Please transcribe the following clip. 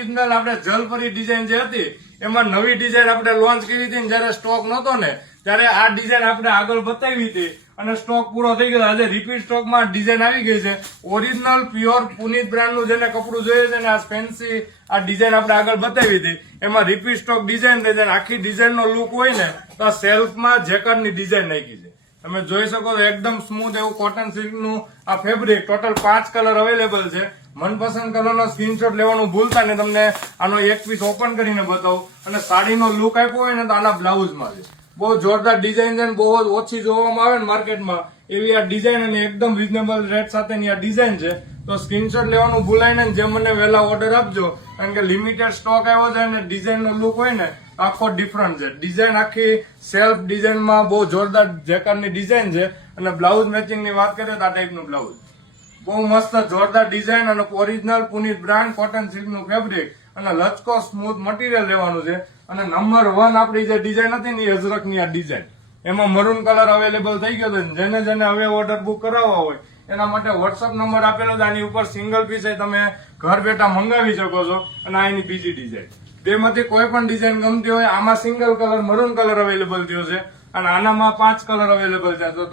Original આપણે જલપરી design જે હતી એમાં નવી ડિઝાઇન આપણે લોન્ચ કરી હતી જયારે સ્ટોક નતો ને ત્યારે આ ડિઝાઇન આપણે આગળ બતાવી હતી અને સ્ટોક પૂરો થઈ ગયો. આજે રિપીટ સ્ટોકમાં ડિઝાઇન આવી ગઈ છે. ઓરિજિનલ પ્યોર પુનિત બ્રાન્ડનું જેને કપડું જોઈએ છે ને આ ફેન્સી આ ડિઝાઇન આપણે આગળ બતાવી હતી એમાં રિપીટ સ્ટોક ડિઝાઇન થઈ જાય. આખી ડિઝાઇનનો લુક હોય ને તો આ સેલ્ફમાં જેકરની ડિઝાઇન નાખી છે. તમે જોઈ શકો છો એકદમ સ્મૂથ એવું કોટન સિલ્કનું આ ફેબ્રિક. ટોટલ 5 કલર અવેલેબલ છે. મનપસંદ કલરનો સ્ક્રીનશોટ લેવાનું ભૂલતા ને. તમને આનો એક પીસ ઓપન કરીને બતાવું અને સાડીનો લુક આપ્યો હોય ને તો આના બ્લાઉઝમાં છે. બહુ જોરદાર ડિઝાઇન છે, બહુ જ ઓછી જોવામાં આવે ને માર્કેટમાં એવી આ ડિઝાઇન અને એકદમ રિઝનેબલ રેટ સાથેની આ ડિઝાઇન છે. તો સ્ક્રીનશોટ લેવાનું ભૂલાય ને જે મને વહેલા ઓર્ડર આપજો, કારણ કે લિમિટેડ સ્ટોક આવ્યો છે અને ડિઝાઇનનો લુક હોય ને આખો ડિફરન્ટ છે. ડિઝાઇન આખી સેલ્ફ ડિઝાઇનમાં બહુ જોરદાર જેકારની ડિઝાઇન છે અને બ્લાઉઝ મેચિંગની વાત કરીએ તો આ ટાઈપનું બ્લાઉઝ બહુ મસ્ત જોરદાર ડિઝાઇન અને ઓરિજિનલ પુનિત બ્રાન્ડ કોટન સિલ્કનું ફેબ્રિક અને લચકો સ્મૂથ મટીરિયલ લેવાનું છે. અને નંબર 1 આપણી જે ડિઝાઇન હતી ને એ અજરકની આ ડિઝાઇન એમાં મરૂન કલર અવેલેબલ થઈ ગયો છે. જેને જેને હવે ઓર્ડર બુક કરાવવા હોય એના માટે વોટ્સઅપ નંબર આપેલો છે. આની ઉપર સિંગલ પીસ તમે ઘર બેઠા મંગાવી શકો છો. અને આ એની બીજી ડિઝાઇન બેમાંથી કોઈ પણ ડિઝાઇન ગમતી હોય આમાં single colour maroon colour available થયો છે અને આનામાં 5 કલર અવેલેબલ છે. તો